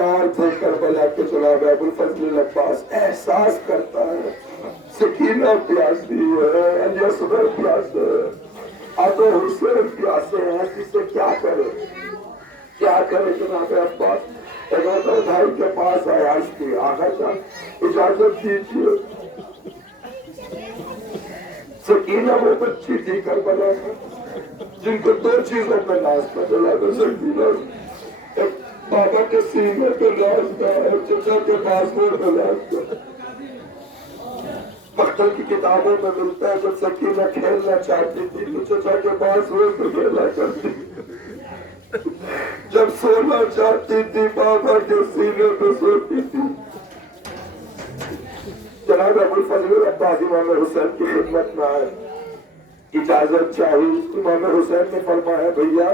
وفادار تھے کربلا کے جناب ابوالفضل عباس احساس کرتا ہے سکینہ پیاسی ہے، علی اصغر پیاسے ہے، ابو حسین پیاسے ہیں، اسے کیا کرے جناب عباس ایک بھائی کے پاس آیا اس کی آقا جان اجازت دیجیے سکینہ وہ بچی تھی کربلا میں جن کو دو چیزوں میں ناز تھا جناب سکینہ ایک بابا کے سینے پہ ناز تھا اور چچا کے پاسپورٹ پہ ناز تھا مقتل کی کتابوں میں ملتا ہے جب سکینہ کھیلنا چاہتی تھی تو چچا کے پاس وہ کھیلا کرتی جب سونا چاہتی تھی بابا کے سینے پہ سوتی تھی جناب ابوالفضل عباس امام حسین کی خدمت میں آئے اجازت چاہیے امام حسین نے فرمایا بھیا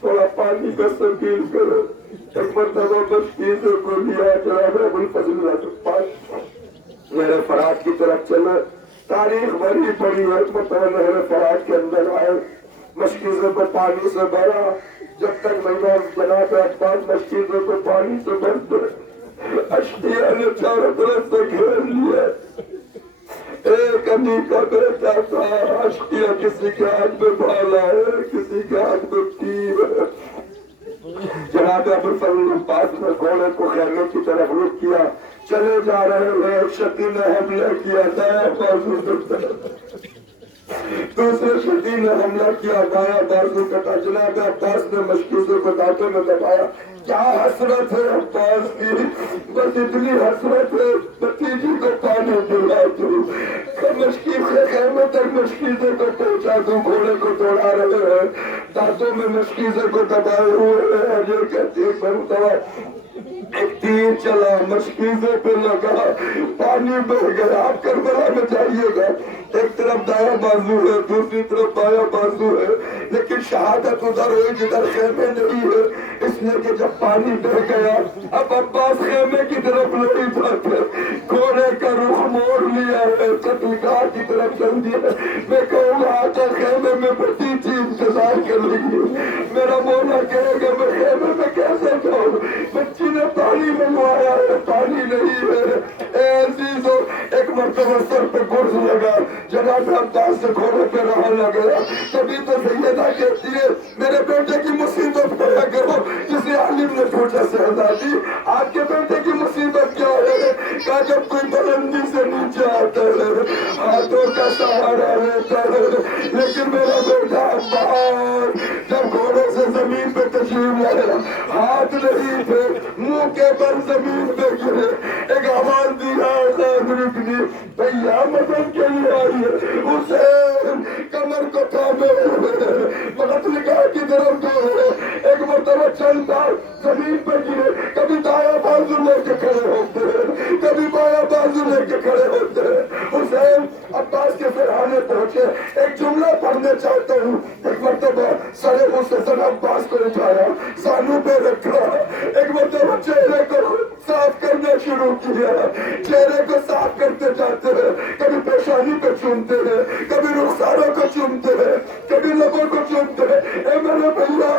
تھوڑا پانی کا سبیل کرو ایک مرتبہ مشکیزوں کو لیا جناب ابوالفضل عباس نہر فرات کی طرف چلے تاریخ بھری پڑی ہے مرتبہ نہر فرات کے اندر آئے مشکیزوں کو پانی سے بھرا جب تک مہینہ جناب عباس مشکیزوں کو پانی سے بھرتے اشتیا نے چاروں طرف سے گھیر لیا ایک انیکا بیٹا تھا اشتیا کسی کے ہاتھ میں بھالا ہے کسی کے ہاتھ میں تیر ہے جناب ابوالفضل عباس نے گھوڑے کو خیمے کی طرف رخ کیا چلے جا رہے ہیں شتی نے حملہ کیا دایا بازو کٹا دوسرے شتی نے حملہ کیا دایا بازو کٹا جناب عباس نے مشکیزوں کو دانتوں میں دبایا کیا حسرت ہے عباس کی بس اتنی حسرت ہے بھتیجی کو پانی دلا دوں مشکیز کے خیمے تک مشکیزوں کو پہنچا دوں گھوڑے کو دوڑا رہے ہیں دانتوں میں مشکیزوں کو دبائے ہوئے ہیں یہ کہتی ہے بہتوا ایک تیر چلا مشکیزوں پہ لگا پانی بہ گیا آپ کربلا میں جائیے گا ایک طرف دایا بازو ہے دوسری طرف بایاں بازو ہے لیکن شہادت ادھر ہوئی جدھر خیمے نہیں ہے اس لیے کہ جب پانی بہ گیا اب عباس خیمے کی طرف نہیں جاتے گھوڑے کا رخ موڑ لیا ہے قتل گاہ کی طرف چل دیا میں کہوں گا آقا خیمے میں بھتیجی انتظار کر رہی ہے میرا مولا کہے گا میں خیمے میں کیسے جاؤں بچی نے پانی منگوایا ہے پانی نہیں ہے اے عزیزو ایک مرتبہ سر پہ گرز لگا جناب عباس سے گھوڑے پہ رہا لگا تبھی تو سیدہ کہتی ہے میرے بیٹے کی مصیبت پڑا کرو کسی عالم نے پوچھا شہزادی آپ کے بیٹے کی مصیبت کیا ہے کہا جب کوئی بلندی سے نیچے آتا ہے ہاتھوں کا سہارا لیتا ہے لیکن میرا بیٹا عباس جب گھوڑے سے زمین پہ تشریف لایا ہاتھ نہیں تھے منہ کے بل زمین پہ گرے ایک آواز دیا رکنی بھیا مدد کے لیے آئی ہے حسین کمر کو تھامے ہوئے مدد نگاہ کی طرف دوڑے ایک مرتبہ چند بار زمین پہ گرے کبھی دایا بازو لے کے کھڑے ہوتے ہیں کبھی بایا بازو لے کے کھڑے ہوتے ہیں حسین عباس کے سرحانے پہنچے ایک جملہ پڑھنے چاہتا ہوں ایک مرتبہ سڑے حسین عباس کو اٹھایا سانو پہ رکھا ایک مرتبہ چہرے کو صاف کرنا شروع کیا چہرے کو صاف کرتے جاتے ہیں کبھی پیشانی پہ چومتے ہیں کبھی رخساروں کو چومتے ہیں کبھی لبوں کو چومتے ہیں اے میرے بھیا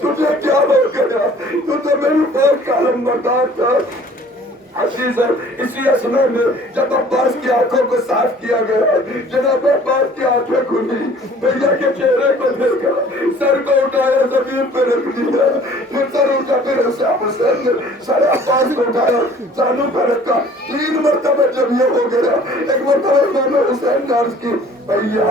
تجھے کیا ہو گیا تو میری فوج کا نمبردار تھا عزیزاً اسی اسنا میں جب عباس کی آنکھوں کو صاف کیا گیا جناب عباس کی آنکھیں کھلی بھیا کے چہرے کو دیکھا سر کو اٹھایا زمین پہ رکھ دیا پھر سر اٹھا پھر حسین نے سر عباس کو اٹھایا زانوں پہ رکھا 3 مرتبہ جب یہ ہو گیا ایک مرتبہ امام حسین نے عرض کی بھیا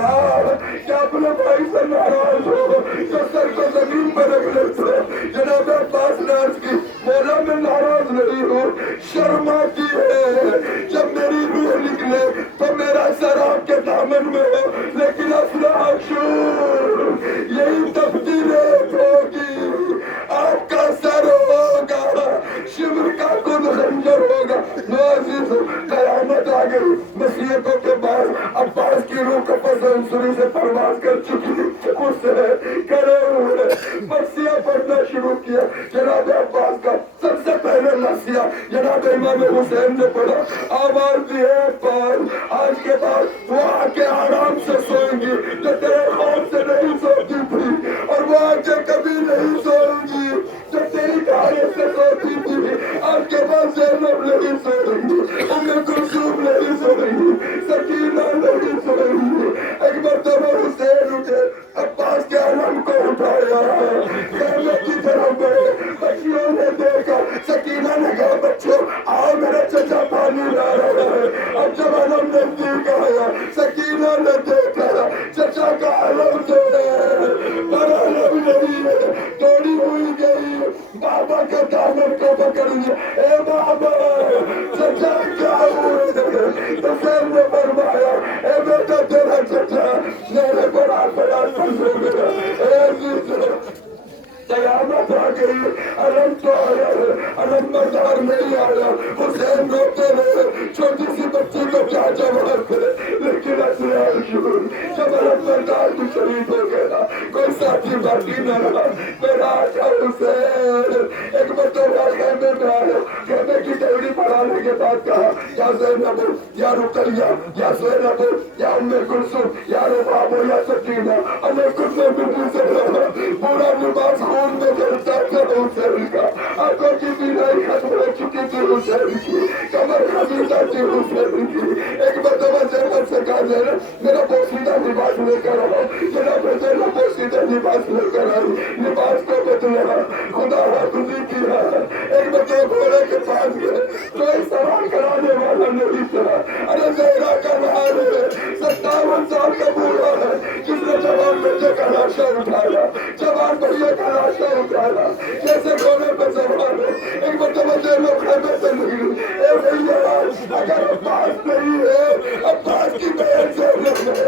کیا اپنے بھائی سے ناراض ہو جو سر کو زمین پہ رکھ لیتے جناب عباس نے عرض کی مولا میں ناراض نہیں ہوں شرم آتی ہے جب میری روح نکلے تو میرا سر آپ کے دامن میں ہو لیکن اصلہ عاشور یہی تبدیل ہوگی آپ کا سر ہوگا شمر کا کن خنجر ہوگا عزیز قیامت آ گئی مسیحتوں کے بعد عباس کی روح قفص عنصری سے پرواز کر چکی اس سے کرے ہوئے مسیح پڑھنا شروع کیا جناب عباس کا سب سے پہلے مسیح جناب امام حسین نے پڑھا آواز دی ہے پر آج کے بعد وہ آ کے آرام سے سوئیں گی جو تیرے خوف سے نہیں سوتی تھی اور وہ آ کے کبھی نہیں سوئیں گی جو تیری کہانی سے سوتی تھی نے دیکھا سکینہ نے کہا بچوں آؤ میرے چچا پانی لا رہا ہے. اب جب علم نزدیک آیا سکینہ نے دیکھا چچا کا علم جو ہے پر علم نہیں ہے, توڑی ہوئی گئی. بابا کے دامن کو پکڑ لیا, اے بابا چچا کیا ہوئے؟ حسین نے فرمایا اے بیٹا تیرا چچا میرے پر آسمان پر سو گیا. اے عزیز قیامت آ گئی, علم تو آیا ہے, علم بردار نہیں آیا. حسین روتے رہے, چھوٹی سی بچی کو کیا جواب کرے, لیکن اسرار شروع جب علم بردار بھی شہید ہو گیا کوئی ساتھی باقی نہ رہا. میرا آقا حسین ایک مرتبہ خیمے میں آیا, خیمے کی ڈیوری پڑھانے کے بعد کہا یا زینب یا رقیہ یا زینب یا ام کلثوم یا رباب یا سکینہ علیہ کل میں سے رہا. پورا لباس خون میں جلتا تھا حسین کا, آنکھوں کی بینائی ختم ہو چکی تھی حسین کی, کمر خمیدہ تھی حسین کی. ایک مرتبہ زینب سے کہا زینب میرا پوشیدہ لباس لے کر آؤ. جناب زینب پوشیدہ لباس لے کر آئی, لباس کو بدلا, خدا حافظی کیا. ایک مرتبہ گھوڑے کے پاس گئے, کوئی سوال کرانے والا نہیں تھا. ارے زہرا کا لحاظ ہے, 57 سال کا بوڑھا ہے, جس نے جوان بچے کا لاشا اٹھایا, جوان بڑھیا کا لاشا اٹھایا, جیسے گھوڑے پہ سوار ہے. ایک مرتبہ زینب خیمے سے نکلی, اے بھیا اگر عباس نہیں ہے, عباس کی بہن زینب ہے,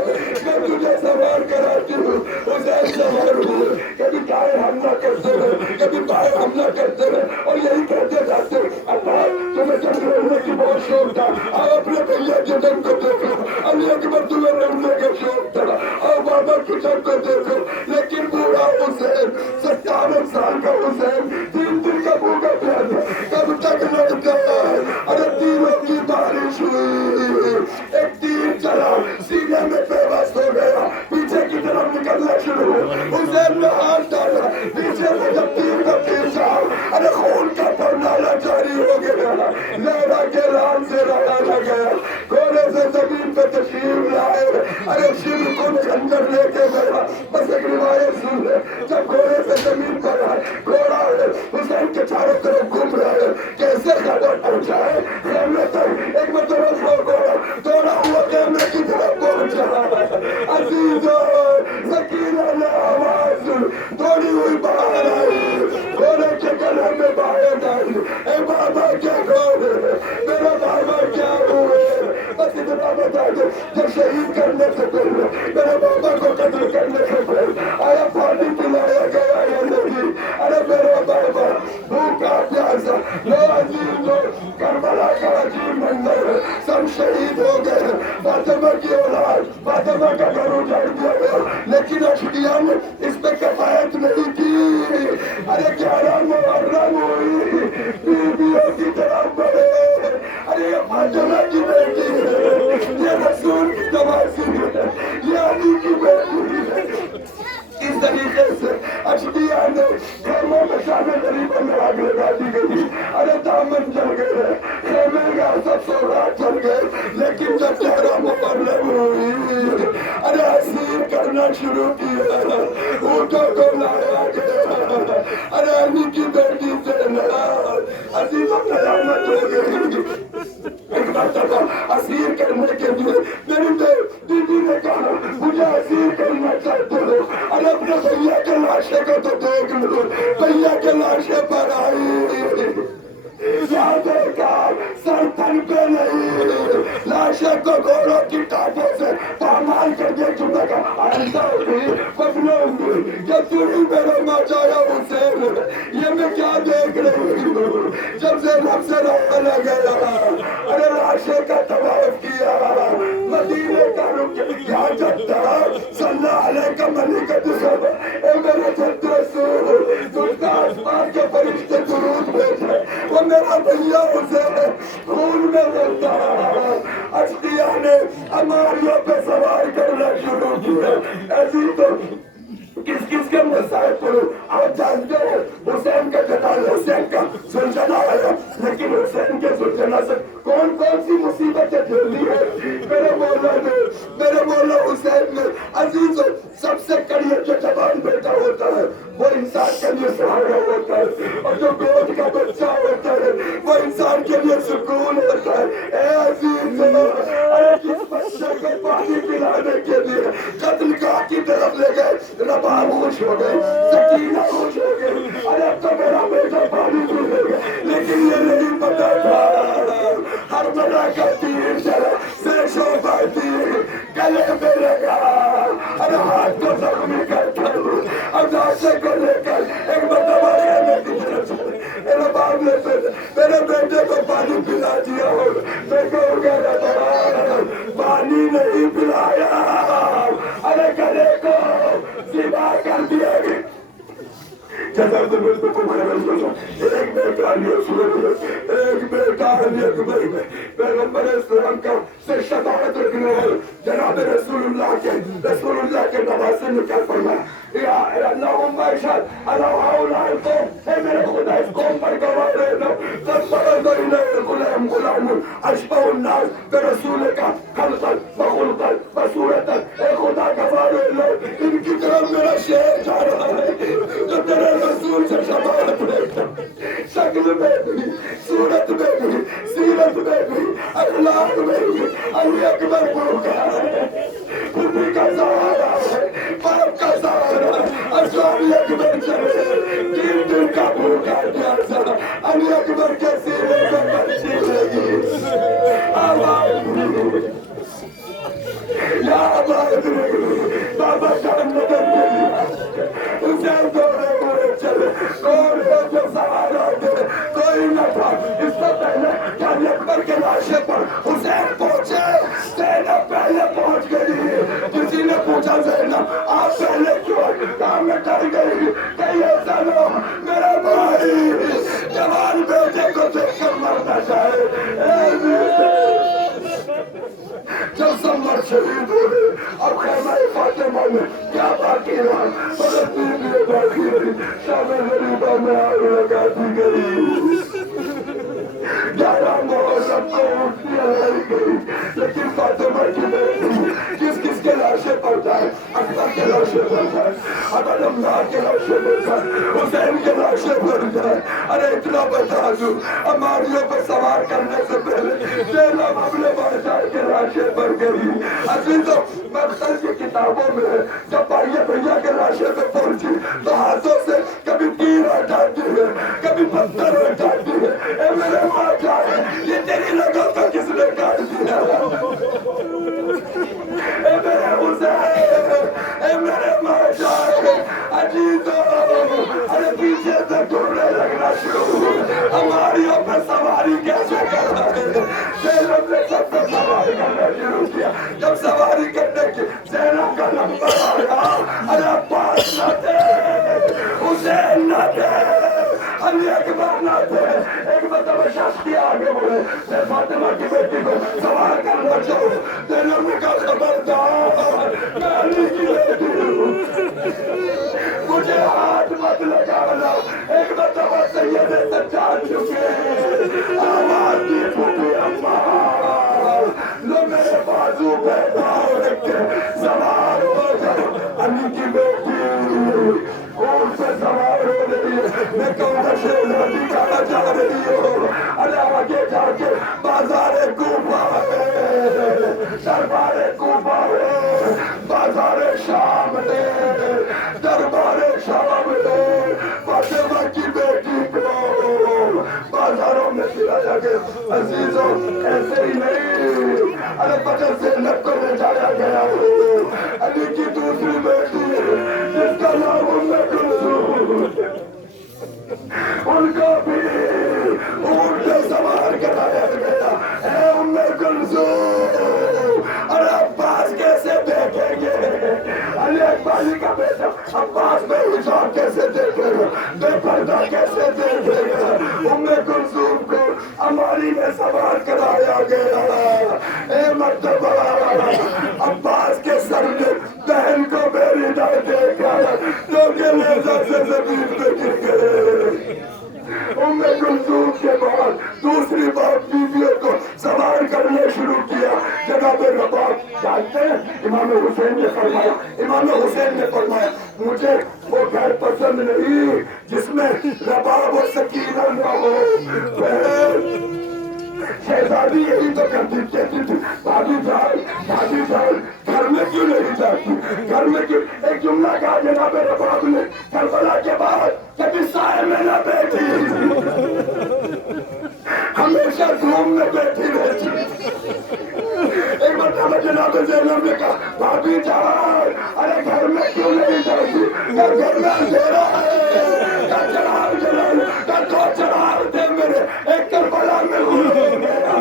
میں تجھے سوار کراتی ہوں. حسین سوار ہوئے, کبھی دائیں حملہ کرتے رہے, کبھی بائیں حملہ کرتے رہے, اور یہی کہتے جاتے عباس تمہیں جنگ لڑنے کی بہت شوق تھا, آؤ اپنے بھیا کے جنگ کو دیکھو. علی اکبر تمہیں لڑنے کا شوق تھا, آؤ بابا کی جنگ کو دیکھو. لیکن بوڑھا حسین 57 سال کا حسین 3 دن کا بھوکا پیاسا کب تک لڑتا ہے. ارے تیروں کی بارش ہوئی, ایک تیر چلا سینے میں پیوست ہو گیا, پیچھے کی طرف نکلنا شروع ہوا. حسین نے ہاتھ ڈالا, پیچھے سے جب تیر کا تیر چاہا, ارے خون کا پرنالا جاری ہو گیا. لیلا کے لان سے روانہ گیا, گھوڑے سے زمین پہ تشریف لائے. ارے شیو کو خنجر لے کے گیا. بس ایک روایت سن لے, جب گھوڑے سے زمین پر آئے, گھوڑا حسین کے چاروں طرف گھوم رہا ہے, کیسے خبر پہنچائے خیمے تک. ایک مرتبہ وہ گھوڑا دوڑا ہوا خیمے کی طرف پہنچا. عزیزو سکینہ نے آواز دوڑی ہوئی باہر آئی, گھوڑے کے گلے میں باہیں ڈالی, اے بابا کیا گھوڑے, میرا بابا کیا ہوئے. بس اتنا بتا دے جب شہید کرنے سے پہلے میرے بابا کو قتل کرنے سے پہلے آیا پانی پلایا گیا یا نہیں. ارے میرا بابا بھوکا پیاسا, لو عزیزو کربلا کا عجیب منظر ہے, سب شہید ہو گئے. فاطمہ کی اولاد, فاطمہ کا گھر اجاڑ دیا گیا, لیکن اشقیاء نے اس پہ کفایت نہیں کی. ارے 11 محرم ہوئی, بیویوں کی طرف بڑھے. ارے یہ فاطمہ کی بیٹی ہے, یہ رسول کی نوازی ہے, یہ علی کی بیٹی ہے. اس طریقے سے اشقیاء نے خیموں میں شامل غریبوں میں آگ لگا دی گئی. ارے دامن جل گئے, خیمے کا سب سوراخ چل گئے. لیکن جب 11 محرم ہوئی, ارے اسیر کرنا شروع کیا, اونٹوں کو لایا گیا. ارے علی کی بیٹی زینب عزیزوں قیامت ہو گئی. ایک مرتبہ اسیر کرنے کے لیے میری بی بی نے کہا مجھے اسیر کرنا چاہتے ہو, ارے اپنے بھیا کے لاشے کو تو دیکھ لو. بھیا کے لاشے پر آئی, یاد دیکھا سر تن پہ نہیں, لاشے کو گھوڑوں کی ٹاپوں سے پامال کر دے چکا کا. آئندہ ہوگی بدلوں گی کہ تھی میرے ماچایا حسین, یہ میں کیا دیکھ رہی ہوں. جب زینب سے روانہ گیا, ارے لاشے کا طواف کیا, مدینے کا رک کیا جاتا صلی علیہ ملکۃ سب. اے میرے جد رسول, تجھ کا آسمان کے فرشتے درود بھیجے, وہ میرا بھیا حسین خون میں بولتا. اشقیاء نے اماریوں پہ سوار کرنا شروع کیا. عزیزوں کس کس کے مسائل پڑھو, آپ جانتے ہیں حسین کا قتال, حسین کا زلزلہ آیا, لیکن حسین کے زلزلہ سے کون کون سی مصیبتیں جھیلی ہے میرے مولا نے, میرے مولا حسین نے. عزیزوں سب سے کڑیے جو جوان بیٹا ہوتا ہے وہ انسان کے لیے سہارا ہوتا ہے، اور جو گود کا بچہ ہوتا ہے وہ انسان کے لیے سکون ہوتا ہے۔ اے عزیزو، جس بچے کو پانی پلانے کے لیے قتل گاہ کی طرف لے گئے، رباب خوش ہو گئے، سکینہ خوش ہو گئی، ارے اب تو میرا بیٹا پانی پیلے گا، لیکن یہ نہیں پتا تھا ہر بنا کا تیر سے شوبہ تیر گلے میں لگا، ارے ہاتھ کو زخمی کرتا ہوں، اب ناشے کو لے کر ایک مرتبہ خیمے کی طرف چلے، میرے باپ نے میرے بیٹے کو پانی پلا دیا ہو، میں کہوں گا رباب پانی نہیں پلایا، ارے گلے کو سیدھا کر دیا گیا۔ ایک بیٹا علی اکبر میں، ایک بیٹا علی اکبر میں، پیغمبر اسلام کا سے شفاعت رکھنے والے جناب رسول اللہ کے نواسے نکال فرمایا، یا اللہم اشہد علی ہؤلاء القوم، اے میرے خدا اس قوم پر گواہ رہنا، قد بعث الیہ غلام اشبہ الناس برسولک خلقا وخلقا وصورتا، اے خدا گواہ رہنا ان کی طرف میرا شعر جا رہا ہے جو تیرے رسول سے شفاعت لیتا، شکل میں بھی، صورت میں بھی، سیرت میں بھی، اخلاق میں بھی علی اکبر بھوکا ہے، خودی کا سہارا ہے، باپ کا سہارا ہے، اور علی اکبر چلے 3 دن کا بھوکا پیاسا، علی اکبر کے سینے میں مرچی لگی، آواز بھی یا آواز بھی، بابا جان مدد ملی، حسین دوڑے ہوئے چلے، کون ہے جو سوار ہوگے، کوئی نہ تھا، اس سے پہلے کہ علی اکبر کے لاشے پر حسین پہنچے، زینب پہلے پہنچ گئی، کسی نے پوچھا زینب آپ پہلے کیوں، کہاں میں ڈر گئی کہ یہ ظلم میرا بھائی جوان بیٹے کو دیکھ کر مرنا چاہے، جب سمر شہید ہوئے اب خیمہ فاطمہ میں کیا باقی رہا، فلسطین میں باقی رہی، شام غریبہ میں آگ لگا دی گئی، 11 محرم کو اٹھنیاں لائی گئی، لیکن فاطمہ کی بیٹی کس کے لاشے پر جائے، اکبر کے لاشے پر جائے، عبد اللہ کے لاشے پر جائے، حسین کے لاشے پر جائے، ارے اتنا بتا دوں اماریوں پر سوار کرنے سے پہلے زینب اپنے بادشاہ کے لاشے پر گئی۔ عزیزوں مقتل کی کتابوں میں جب بھائی بھیا کے لاشے پہ پہنچی تو ہاتھوں سے کبھی تیر ہٹاتی ہے، کبھی پتھر ہٹاتی ہے، اے میرے ماں جائے یہ تیری لگوں کو کس نے کاٹ دیا، اے میرے حسین، اے میرے ماں جائے، عزیزوں ارے پیچھے سے ٹوٹنے لگنا شروع، ہماریوں پہ سواری کیسے کرنا ہے، زینب نے سب سے سواری کرنا شروع کیا، جب سواری کرنے کی زینب کا نمبر آیا، ارے عباس نہ تھے، حسین نہ تھے، علی اکبر نہ تھے، ایک مرتبہ شخصی آگے بڑھے، میں فاطمہ کی بیٹی کو سوار کرنا چاہوں، زینب نے کہا خبردار میں علی کی بیٹی ہوں، مجھے ہاتھ مت لگانا، ایک مرتبہ سید سجاد چکے، آواز دی پھوپھی اماں، لو میرے بازو پہ پاؤں رکھ کے سوار ہو جاؤ، علی کی بیٹی اونٹ پہ سوار ہو رہی ہے، میں کہوں گا شہزادی کہاں جا رہی ہو، ارے آگے جا کے بازار کوفہ ہے، دربار کوفہ ہے، بازار شام ہے، دربار شام ہے، فاطمہ کی بیٹی کو بازاروں میں پلایا گیا۔ عزیزوں ایسے ہی نہیں، ارے بدر زینب کو لے جایا گیا ہے، علی کی دوسری بیٹی جس کا نام ام کلثوم، ان کو بھی اونٹ پہ سوار کرایا گیا، اے ام کلثوم، اور عباس کیسے دیکھیں گے، علی اکبر کا بیٹا عباس میں حجاب کیسے دیکھے گا، بے پردہ کیسے دیکھے گا، ام کلثوم کو اماری میں سوار کرایا گیا، اے مرتبہ عباس کے سر نے بہن کو میری نہ دیکھا تو کہ لیزر سے زمین پہ گر گئے۔ ام کلثوم کے بعد دوسری بار بیویوں کو سوار کرنے شروع کیا، جب جناب رباب جانتے ہیں امام حسین نے فرمایا، امام حسین نے فرمایا مجھے وہ گھر پسند نہیں جس میں رباب اور سکینہ نہ ہو۔ شہزادی یہی تو کرتی کہتی تھی بھابی جان گھر میں کیوں نہیں جاتی، گھر میں کیوں؟ ایک جملہ کہا جناب رباب نے کربلا کے بعد کبھی سائے میں نہ بیٹھی، ہمیشہ دھوم میں بیٹھی رہتی۔ ایک مرتبہ جناب زینب نے کہا بھابی جان ارے گھر میں کیوں نہیں جاتی، کیا گھر میں اندھیرا ہے، کیا چراغ جلال، کیا دو چراغ تھے میرے، ایک کربلا میں غل ہو گیا،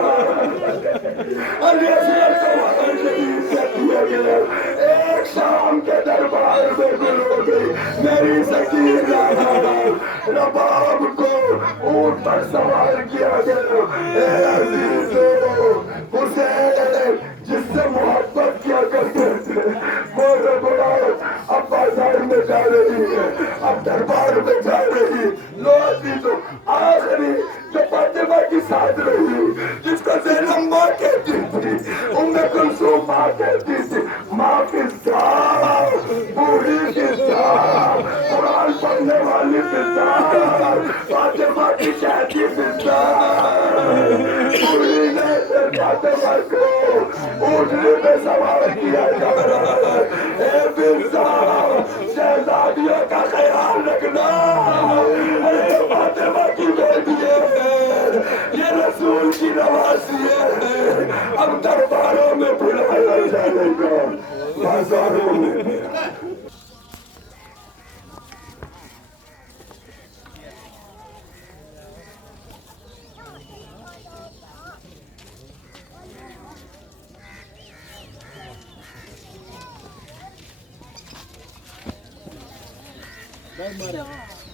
ایک شام کے دربار میں گل ہو گئی میری سکینہ۔ رباب کو اونٹ پر سوار کیا گیا، اے عزیزو حسین جس سے محبت کیا کرتے تھے وہ رباب اب بازار میں جا رہی ہے، اب دربار میں جا رہی۔ لو عزیزو آخری جو فاطمہ کی ساتھ رہی، جس کو زینب ماں کہتی تھی، کلثوم ماں کہتی تھی، ماں کس طرح بوڑھی کس طرح قرآن پڑھنے والی مثال، فاطمہ کی چہتی مثال، بوڑھی نے فاطمہ کو اونٹنی پہ سوار کیا جا رہا ہے۔ اے مثال شہزادیوں کا خیال رکھنا، ارے فاطمہ کی بیٹی ہے، یہ رسول کی نواسی ہے، اب درباروں میں بلایا جائے گا، بازاروں میں۔ Vai, Mara.